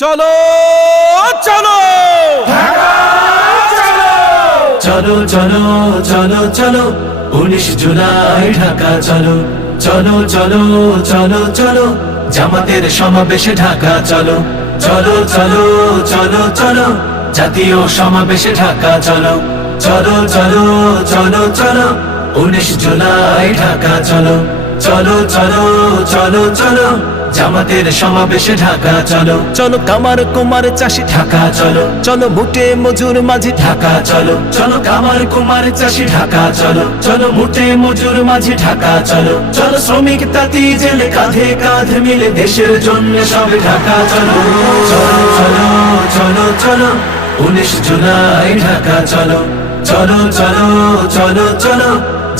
চলো চলো চলো চলো চলো চলো 19 জুলাই ঢাকা চলো চলো চলো চলো চলো জামাতের সমাবেশে ঢাকা চলো চলো চলো চলো চলো জাতীয় সমাবেশে ঢাকা চলো চলো চলো চলো চলো 19 জুলাই ঢাকা চলো চলো চলো চলো চলো জামাতের সমাবেশে ঢাকা চলো চলো কামার কুমার চাষি ঢাকা চলো চলো মুটে মজুর মাঝি ঢাকা চলো চলো কামার কুমার চাষি ঢাকা চলো চলো মুঠে মজুর মাঝি ঢাকা চলো চলো শ্রমিক তাঁতি জেলে কাঁধে কাঁধ মিলে দেশের জন্য সবে ঢাকা চলো চলো চলো চলো চলো 19 জুলাই ঢাকা চলো চলো চলো চলো চলো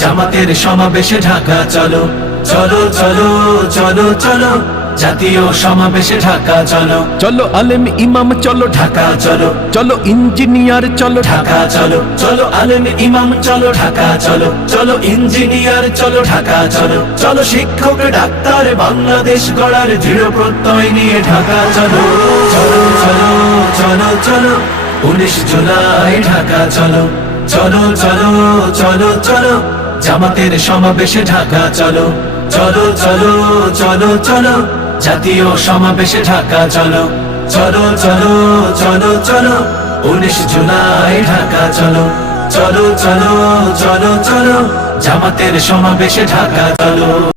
জামাতের সমাবেশে ঢাকা চলো চলো চলো চলো চলো জাতীয় সমাবেশে ঢাকা চলো চলো আলেম ইমাম চলো ঢাকা চলো চলো ইঞ্জিনিয়ার চলো ঢাকা চলো চলো আলেম ইমাম চলো ঢাকা চলো চলো ইঞ্জিনিয়ার চলো ঢাকা চলো চলো শিক্ষক ডাক্তার বাংলাদেশ গড়ার দৃঢ় প্রত্যয় নিয়ে ঢাকা চলো চলো চলো চলো চলো 19 জুলাই ঢাকা চলো চলো চলো চলো চলো জামাতের সমাবেশে ঢাকা চলো চলো চলো চলো চলো জাতীয় সমাবেশে ঢাকা চলো চলো চলো চলো চলো 19 জুলাই ঢাকা চলো চলো চলো চলো চলো জামাতের সমাবেশে ঢাকা চলো।